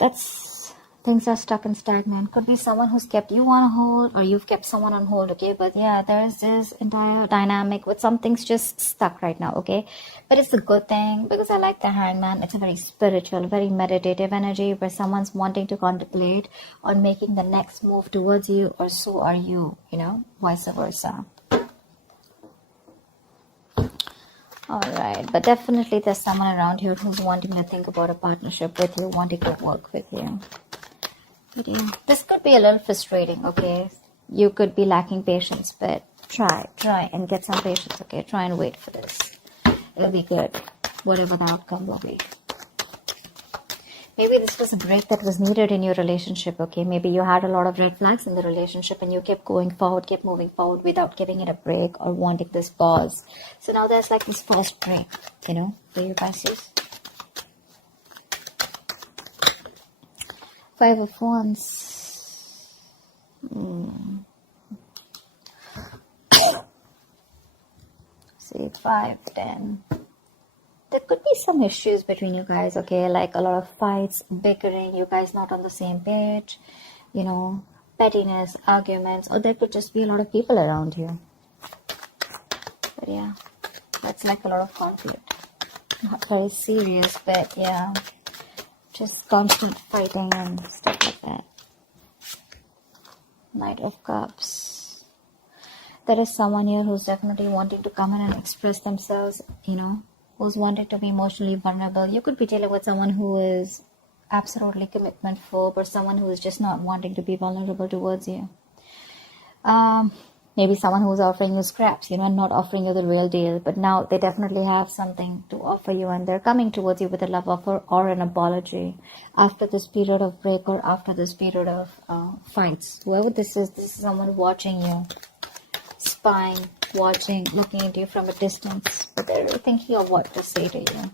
That's things are stuck and stagnant. Could be someone who's kept you on hold, or you've kept someone on hold, okay? But yeah, there's this entire dynamic with something's just stuck right now, okay? But it's a good thing because I like the Hangman. It's a very spiritual, very meditative energy where someone's wanting to contemplate on making the next move towards you, or so are you, vice versa. Alright, but definitely there's someone around here who's wanting to think about a partnership with you, wanting to work with you. But yeah, this could be a little frustrating, okay? You could be lacking patience, but try and get some patience, okay? Try and wait for this. It'll be good, whatever the outcome will be. Maybe this was a break that was needed in your relationship, okay? Maybe you had a lot of red flags in the relationship and you kept going forward, kept moving forward without giving it a break or wanting this pause. So now there's like this forced break, for you Pisces. 5 of Wands. See, 5, 10. There could be some issues between you guys, okay? Like a lot of fights, bickering, you guys not on the same page, pettiness, arguments, or there could just be a lot of people around you. But yeah, that's like a lot of conflict. Not very serious, but yeah, just constant fighting and stuff like that. Knight of Cups. There is someone here who's definitely wanting to come in and express themselves, who's wanted to be emotionally vulnerable. You could be dealing with someone who is absolutely commitment phobe, or someone who is just not wanting to be vulnerable towards you. Maybe someone who's offering you scraps, and not offering you the real deal, but now they definitely have something to offer you and they're coming towards you with a love offer or an apology after this period of break or after this period of fights. Whoever this is someone watching you, spying, watching, looking at you from a distance, but they're really thinking of what to say to you.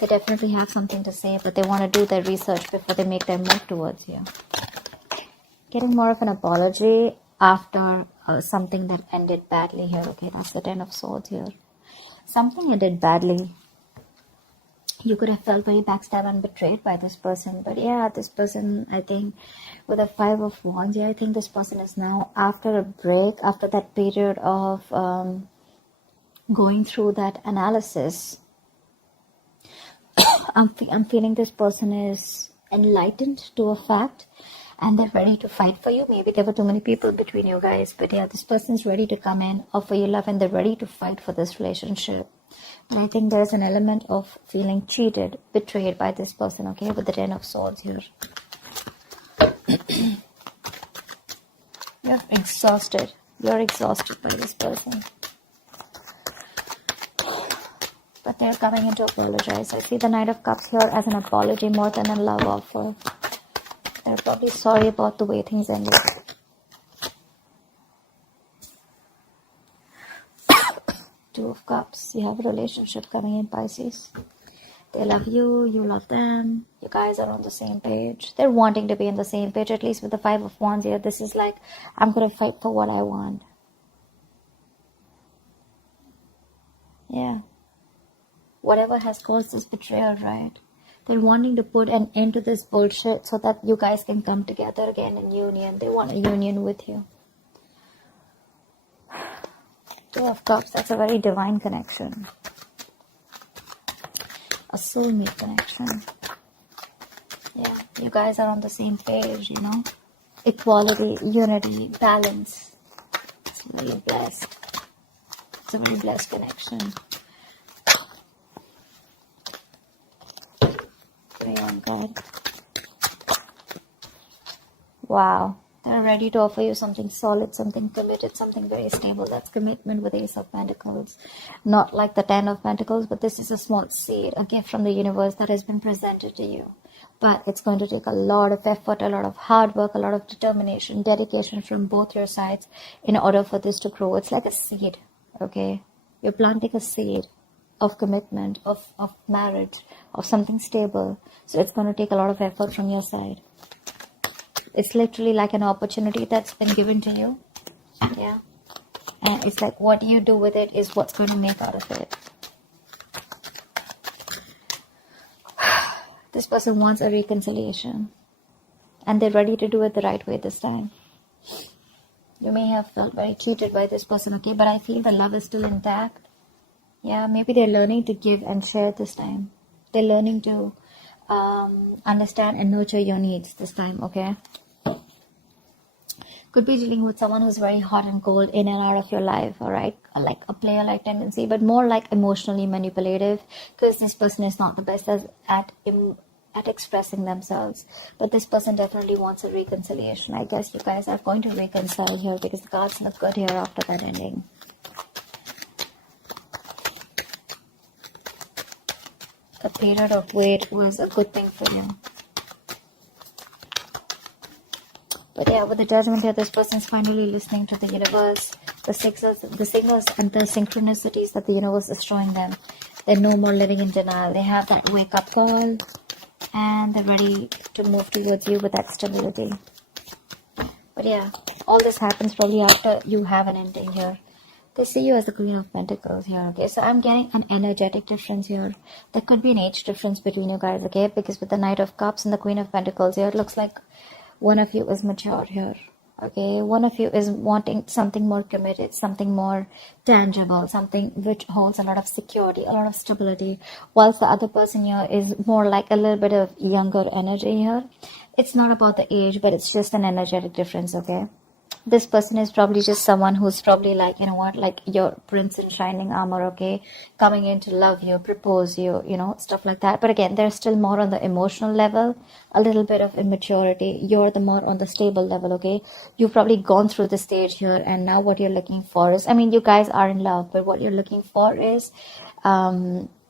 They definitely have something to say, but they want to do their research before they make their move towards you. Getting more of an apology after something that ended badly here, okay? That's the 10 of Swords here. Something ended badly. You could have felt very backstabbed and betrayed by this person, but yeah, this person, I think, with a 5 of Wands, I think this person is now, after a break, after that period of going through that analysis, I'm feeling this person is enlightened to a fact and they're ready to fight for you. Maybe there were too many people between you guys, but yeah, this person's ready to come in, offer you love, and they're ready to fight for this relationship. And I think there's an element of feeling cheated, betrayed by this person, okay, with the 10 of Swords here. You're exhausted. You're exhausted by this person. But they're coming in to apologize. I see the Knight of Cups here as an apology more than a love offer. They're probably sorry about the way things ended. Two of Cups. You have a relationship coming in, Pisces. They love you, you love them. You guys are on the same page. They're wanting to be on the same page, at least with the 5 of Wands here. This is like, I'm going to fight for what I want. Yeah. Whatever has caused this betrayal, right? They're wanting to put an end to this bullshit so that you guys can come together again in union. They want a union with you. 2 of Cups, that's a very divine connection. A soulmate connection. Yeah, you guys are on the same page, Equality, unity, balance. It's very blessed. It's a very blessed connection. Pray on God. Wow. They're ready to offer you something solid, something committed, something very stable. That's commitment with Ace of Pentacles. Not like the 10 of Pentacles, but this is a small seed, a gift from the universe that has been presented to you. But it's going to take a lot of effort, a lot of hard work, a lot of determination, dedication from both your sides in order for this to grow. It's like a seed, okay? You're planting a seed of commitment, of marriage, of something stable. So it's going to take a lot of effort from your side. It's literally like an opportunity that's been given to you. Yeah. And it's like what you do with it is what's going to make out of it. This person wants a reconciliation. And they're ready to do it the right way this time. You may have felt very cheated by this person, okay? But I feel the love is still intact. Yeah, maybe they're learning to give and share this time. They're learning to understand and nurture your needs this time, okay? Could be dealing with someone who's very hot and cold in and out of your life, all right? Like a player-like tendency, but more like emotionally manipulative, because this person is not the best at expressing themselves. But this person definitely wants a reconciliation. I guess you guys are going to reconcile here, because the cards look good here after that ending. The period of wait was a good thing for you. But yeah, with the judgment here, this person is finally listening to the universe, the signals and the synchronicities that the universe is showing them. They're no more living in denial. They have that wake-up call, and they're ready to move towards you with that stability. But yeah, all this happens probably after you have an ending here. They see you as the Queen of Pentacles here, okay? So I'm getting an energetic difference here. There could be an age difference between you guys, okay? Because with the Knight of Cups and the Queen of Pentacles here, it looks like one of you is mature here, okay? One of you is wanting something more committed, something more tangible, something which holds a lot of security, a lot of stability, whilst the other person here is more like a little bit of younger energy here. It's not about the age, but it's just an energetic difference, okay? This person is probably just someone who's probably like, you know what, like your prince in shining armor, okay? Coming in to love you, propose you, you know, stuff like that. But again, they're still more on the emotional level, a little bit of immaturity. You're the more on the stable level, okay? You've probably gone through the stage here, and now what you're looking for is, I mean, you guys are in love, but what you're looking for is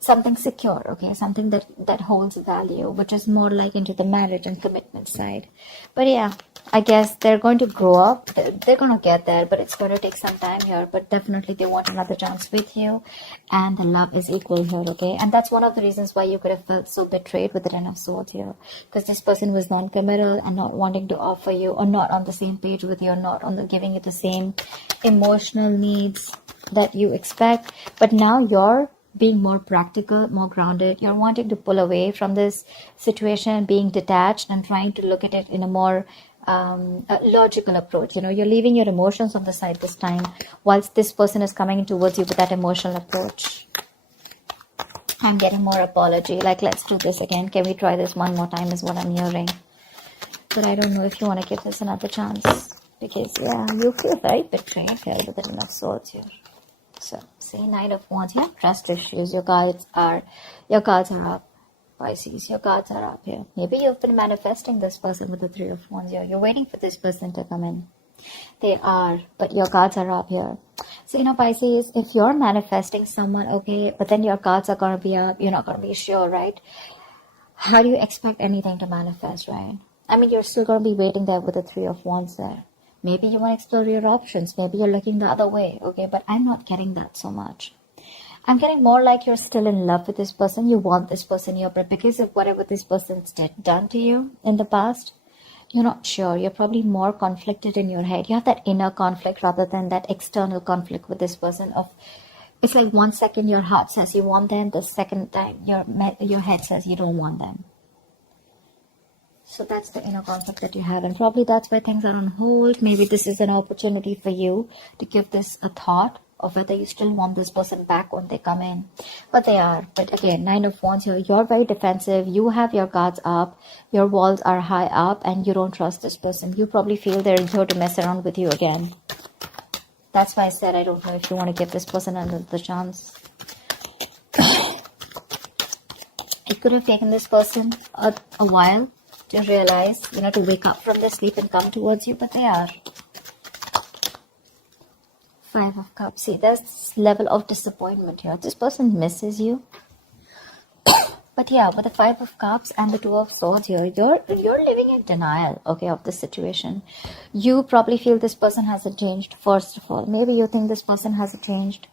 something secure, okay? Something that holds value, which is more like into the marriage and commitment side. But yeah, I guess they're going to grow up. They're going to get there, but it's going to take some time here. But definitely they want another chance with you, and the love is equal here, okay? And that's one of the reasons why you could have felt so betrayed with the Ten of Swords here, because this person was non-committal and not wanting to offer you, or not on the same page with you, or not on the giving you the same emotional needs that you expect. But now you're being more practical, more grounded. You're wanting to pull away from this situation, being detached and trying to look at it in a more logical approach. You know, you're leaving your emotions on the side this time, whilst this person is coming towards you with that emotional approach. I'm getting more apology, like, let's do this again, can we try this one more time, is what I'm hearing. But I don't know if you want to give this another chance, because yeah, you feel very betrayed here with the Ten of Swords here. So see, Knight of Wands, you have trust issues. Your cards are up, Pisces. Your cards are up here. Maybe you've been manifesting this person with the Three of Wands here. You're waiting for this person to come in. They are, but your cards are up here. So, you know, Pisces, if you're manifesting someone, okay, but then your cards are going to be up, you're not going to be sure, right? How do you expect anything to manifest, right? I mean, you're still going to be waiting there with the Three of Wands there. Maybe you want to explore your options. Maybe you're looking the other way, okay? But I'm not getting that so much. I'm getting more like you're still in love with this person. You want this person here, but because of whatever this person's done to you in the past, you're not sure. You're probably more conflicted in your head. You have that inner conflict rather than that external conflict with this person. It's like 1 second your heart says you want them, the second time your head says you don't want them. So that's the inner conflict that you have, and probably that's why things are on hold. Maybe this is an opportunity for you to give this a thought of whether you still want this person back when they come in. But they are. But again, Nine of Wands here, you're very defensive. You have your guards up. Your walls are high up, and you don't trust this person. You probably feel they're here to mess around with you again. That's why I said I don't know if you want to give this person another chance. It could have taken this person a while to realize, you know, to wake up from their sleep and come towards you, but they are. Five of Cups. See, there's this level of disappointment here. This person misses you. But yeah, with the Five of Cups and the Two of Swords here, you're living in denial, okay, of the situation. You probably feel this person hasn't changed, first of all. Maybe you think this person hasn't changed.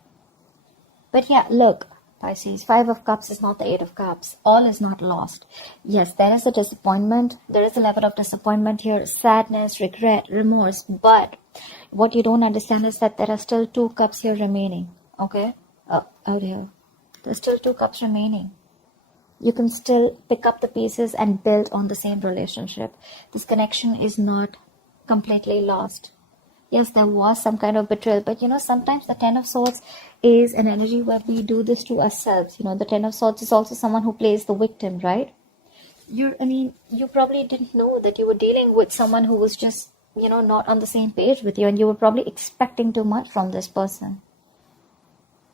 But yeah, look, Pisces, Five of Cups is not the Eight of Cups. All is not lost. Yes, there is a disappointment. There is a level of disappointment here. Sadness, regret, remorse. But what you don't understand is that there are still 2 cups here remaining. Okay? Out here. There's still 2 cups remaining. You can still pick up the pieces and build on the same relationship. This connection is not completely lost. Yes, there was some kind of betrayal, but sometimes the Ten of Swords is an energy where we do this to ourselves. The Ten of Swords is also someone who plays the victim, right? You probably didn't know that you were dealing with someone who was just, not on the same page with you, and you were probably expecting too much from this person.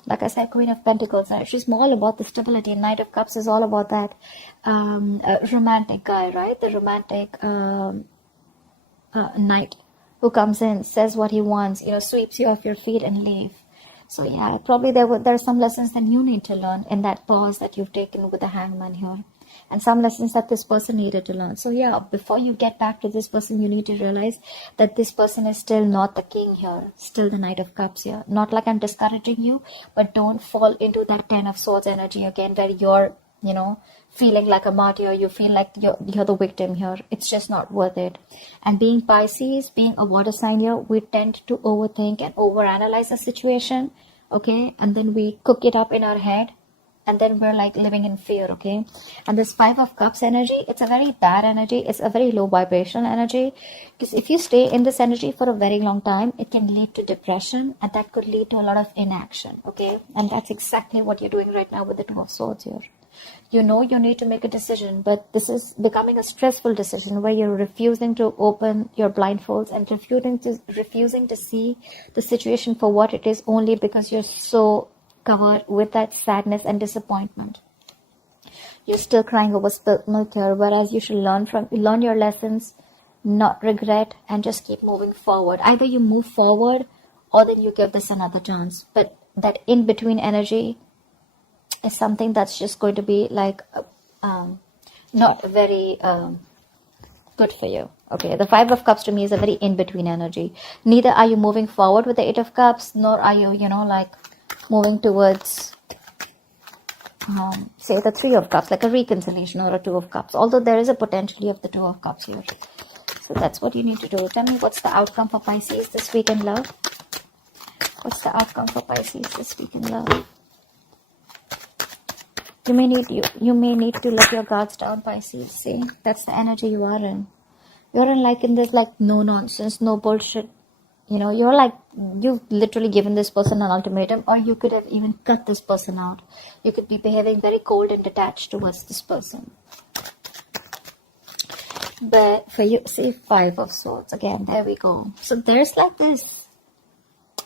Like I said, Queen of Pentacles, she's all about the stability. Knight of Cups is all about that romantic guy, right? The romantic knight who comes in, says what he wants, sweeps you off your feet and leave. So yeah, probably there are some lessons that you need to learn in that pause that you've taken with the Hangman here. And some lessons that this person needed to learn. So yeah, before you get back to this person, you need to realize that this person is still not the king here, still the Knight of Cups here. Not like I'm discouraging you, but don't fall into that Ten of Swords energy again, where you're, feeling like a martyr, you feel like you're the victim here. It's just not worth it. And being Pisces, being a water sign here, we tend to overthink and overanalyze a situation, okay? And then we cook it up in our head, and then we're like living in fear, okay? And this Five of Cups energy, it's a very bad energy. It's a very low vibration energy, because if you stay in this energy for a very long time, it can lead to depression, and that could lead to a lot of inaction, okay? And that's exactly what you're doing right now with the Two of Swords here. You need to make a decision, but this is becoming a stressful decision where you're refusing to open your blindfolds and refusing to see the situation for what it is, only because you're so covered with that sadness and disappointment. You're still crying over spilt milk here, whereas you should learn your lessons, not regret, and just keep moving forward. Either you move forward or then you give this another chance. But that in-between energy is something that's just going to be like not very good for you. Okay, the Five of Cups to me is a very in-between energy. Neither are you moving forward with the Eight of Cups, nor are you, like moving towards, say, the Three of Cups, like a reconciliation or a Two of Cups. Although there is a potential of the Two of Cups here. So that's what you need to do. Tell me, what's the outcome for Pisces this week in love? What's the outcome for Pisces this week in love? You may need to let your guards down, Pisces. See, that's the energy you are in. You're in this no nonsense, no bullshit. You've literally given this person an ultimatum, or you could have even cut this person out. You could be behaving very cold and detached towards this person. But for you, see, Five of Swords again. There we go. So there's this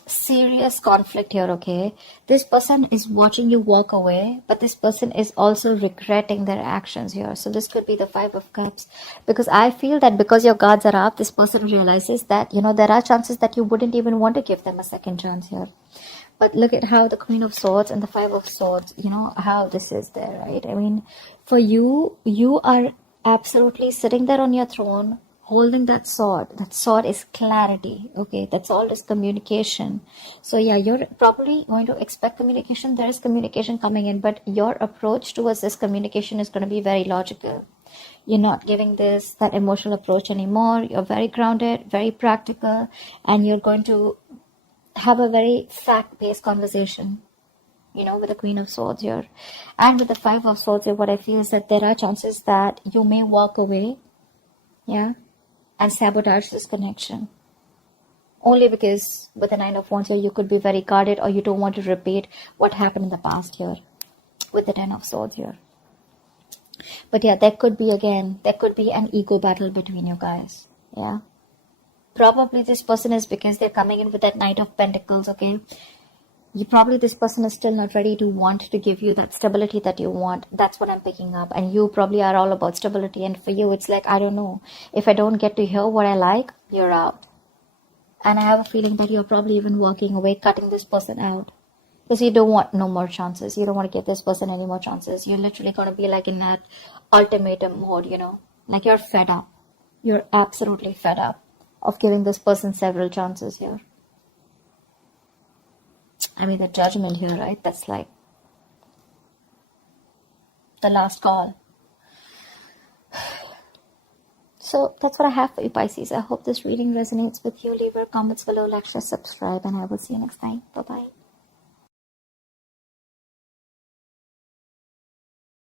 serious conflict here, okay? This person is watching you walk away, but this person is also regretting their actions here. So this could be the Five of Cups, because I feel that because your guards are up, this person realizes that there are chances that you wouldn't even want to give them a second chance here. But look at how the Queen of Swords and the Five of Swords, how this is there, right? I mean, for you are absolutely sitting there on your throne, holding that sword. That sword is clarity, okay? That's all is communication. So yeah, you're probably going to expect communication. There is communication coming in, but your approach towards this communication is going to be very logical. You're not giving that emotional approach anymore. You're very grounded, very practical, and you're going to have a very fact-based conversation, with the Queen of Swords here. And with the Five of Swords here, what I feel is that there are chances that you may walk away, yeah, and sabotage this connection. Only because with the Nine of Wands here, you could be very guarded, or you don't want to repeat what happened in the past here with the Ten of Swords here. But yeah, there could be an ego battle between you guys. Yeah. Probably this person is, because they're coming in with that Knight of Pentacles, okay? This person is still not ready to want to give you that stability that you want. That's what I'm picking up. And you probably are all about stability. And for you, it's I don't know. If I don't get to hear what I like, you're out. And I have a feeling that you're probably even walking away, cutting this person out. Because you don't want no more chances. You don't want to give this person any more chances. You're literally going to be in that ultimatum mode, you're fed up. You're absolutely fed up of giving this person several chances here. I mean, the Judgment here, right? That's the last call. So that's what I have for you, Pisces. I hope this reading resonates with you. Leave your comments below, like, share, subscribe, and I will see you next time. Bye-bye.